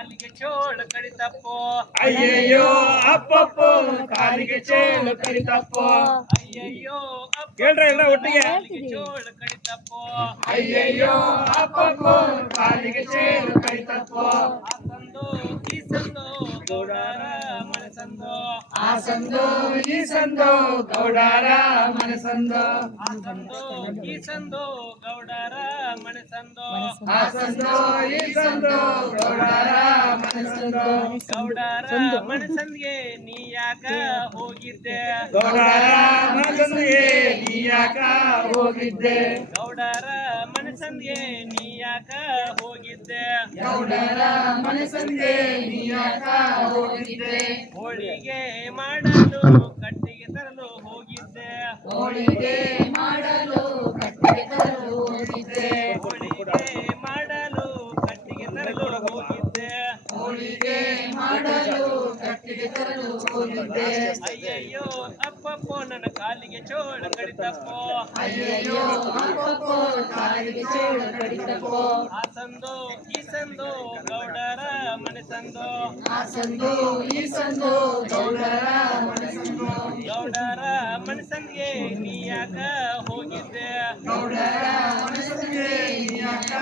ಕಾಲಿಗೆ ಚೋಳು ಕಡಿತಪ್ಪೋ ಅಯ್ಯಯ್ಯೋ ಅಪ್ಪಪ್ಪೋ ಕಾಲಿಗೆ ಚೇಳು ಕಡಿತಪ್ಪೋ ಅಯ್ಯಯ್ಯೋ ಹೇಳ್ರ ಎಲ್ಲ ಒಟ್ಟಿಗೆ ಕಾಲಿಗೆ ಚೋಳು ಕಡಿತಪ್ಪೋ ಅಯ್ಯಯ್ಯೋ ಅಪ್ಪಪ್ಪೋ ಕಾಲಿಗೆ ಚೇಳು ಕಡಿತಪ್ಪೋ ಆ ಸಂದು ಈ ಸಂದು ಗೌಡರ ಮನಸಂದು ಆ ಸಂದು ಈ ಸಂದು ಗೌಡರ ಮನಸಂದು ಆ ಸಂದು ಈ ಸಂದು ಗೌಡರ ಮನಸಂದು ಆ ಸಂದು ಈ ಸಂದು ಗೌಡರ ಮನಸಂದು ಗೌಡರ ಮನಸಂದಿಗೆ ನೀ ಯಾಕ ಹೋಗಿದ್ದೆ ಗೌಡರ ಮನಸಂದಿಗೆ ನೀ ಯಾಕ ಹೋಗಿದ್ದೆ ಗೌಡರ ಮನಸಂದಿಗೆ ನೀ ಯಾಕ ಹೋಗಿದ್ದೆ ಗೌಡರ ಮನಸಂದಿಗೆ ನೀ ಯಾಕ ಹೋಗಿದ್ದೆ ಹೋಳಿಗೆ ಮಾಡಲು ಕಟ್ಟಿಗೆ ತರಲು ಹೋಗಿದ್ದೆ ಹೋಳಿಗೆ ಮಾಡಲು ಕಟ್ಟಿಗೆ ತರಲು ಹೋಗಿದ್ದೆ ಹೋಳಿಗೆ ಮಾಡಲು ಕಟ್ಟಿಗೆ ತರಲು ಹೋಗಿದ್ದೆ ಹೋಳಿಗೆ ಮಾಡಲು ಕಟ್ಟಿಗೆ ತರಲು ಹೋಗಿದ್ದೆ ಅಯ್ಯಯ್ಯೋ ಅಪ್ಪಪ್ಪೋ ನನ್ನ ಕಾಲಿಗೆ ಚೋಳು ಕಡಿತಪ್ಪೋ ಅಯ್ಯಯ್ಯೋ ಅಪ್ಪಪ್ಪೋ ಕಾಲಿಗೆ ಚೇಳು ಕಡಿತಪ್ಪೋ ಆ ಸಂದು ಈ ಸಂದು ಗೌಡರ ಮನಸಂದು ಆ ಸಂದು ಈ ಸಂದು ಗೌಡರ ಮನಸಂದು ಗೌಡರ ಮನಸಂದಿಗೆ ನೀ ಯಾಕ ಹೋಗಿದ್ದೆ ಗೌಡರ ಮನಸ್ಸಿಗೆ ನೀ ಯಾಕ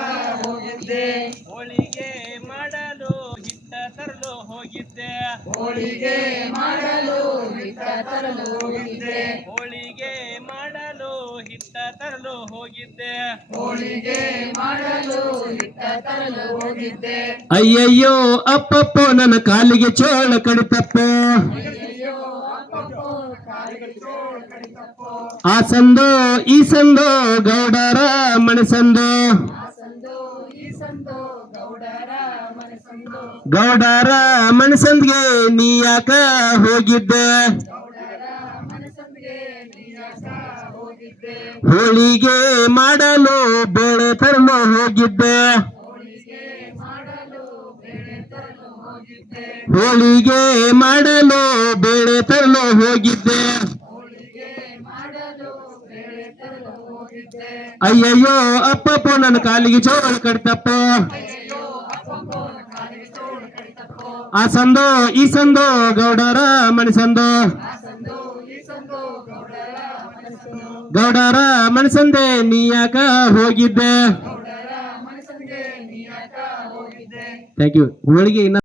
ಹೋಗಿದ್ದೆ ಹೋಳಿಗೆ ಮಾಡಲು ಹಿಟ್ಟ ತರಲು ಹೋಗಿದ್ದೆ ಹೋಳಿಗೆ ಮಾಡಲು ಹಿಟ್ಟ ತರಲು ಹೋಗಿದ್ದೆ ಹೋಳಿಗೆ ಮಾಡಲು ಹಿಟ್ಟ ತರಲು ಹೋಗಿದ್ದೆ ಹೋಳಿಗೆ ಮಾಡಲು ಹಿಟ್ಟ ತರಲು ಹೋಗಿದ್ದೆ ಅಯ್ಯಯ್ಯೋ ಅಪ್ಪಪ್ಪೋ ನನ್ನ ಕಾಲಿಗೆ ಚೋಳ ಕಡಿತಪ್ಪೋ ಅಯ್ಯಯ್ಯೋ ಅಪ್ಪಪ್ಪೋ ಕಾಲಿಗೆ ಚೇಳು ಕಡಿತಪ್ಪೋ ಆ ಸಂದು ಈ ಸಂದು ಗೌಡರ ಮನಸಂದು ಆ ಸಂದು ಈ ಸಂದು ಗೌಡರ ಮನಸಂದು ಗೌಡರ ಮನಸಂದಿಗೆ ನೀ ಯಾಕ ಹೋಗಿದ್ದೆ ಗೌಡರ ಮನಸಂದಿಗೆ ನೀ ಯಾಕ ಹೋಗಿದ್ದೆ ಹೋಳಿಗೆ ಮಾಡಲು ಬೇಳೆ ತರಲು ಹೋಗಿದ್ದೆ ಹೋಳಿಗೆ ಮಾಡಲು ಬೇಳೆ ತರಲು ಹೋಗಿದ್ದೆ ಹೋಳಿಗೆ ಮಾಡಲು ಬೇಳೆ ತರಲು ಹೋಗಿದ್ದೆ ಹೋಳಿಗೆ ಮಾಡಲು ಬೇಳೆ ತರಲು ಹೋಗಿದ್ದೆ ಅಯ್ಯಯ್ಯೋ ಅಪ್ಪಪ್ಪೋ ನನ್ನ ಕಾಲಿಗೆ ಚೋಳ ಕಡಿತಪ್ಪ ಅಯ್ಯಯ್ಯೋ ಅಪ್ಪಪ್ಪೋ ಕಾಲಿಗೆ ಚೇಳು ಕಡಿತಪ್ಪೋ ಆ ಸಂದು ಈ ಸಂದು ಗೌಡರ ಮನಸಂದು ಆ ಸಂದು ಈ ಸಂದು ಗೌಡರ ಮನಸಂದು ಗೌಡರ ಮನಸಂದೆ ನೀ ಯಾಕ ಹೋಗಿದ್ದೆ ಗೌಡರ ಮನಸಂದಿಗೆ ನೀ ಯಾಕ ಹೋಗಿದ್ದೆ ಥ್ಯಾಂಕ್ ಯು ಹೋಳಿಗೆ ಇನ್ನ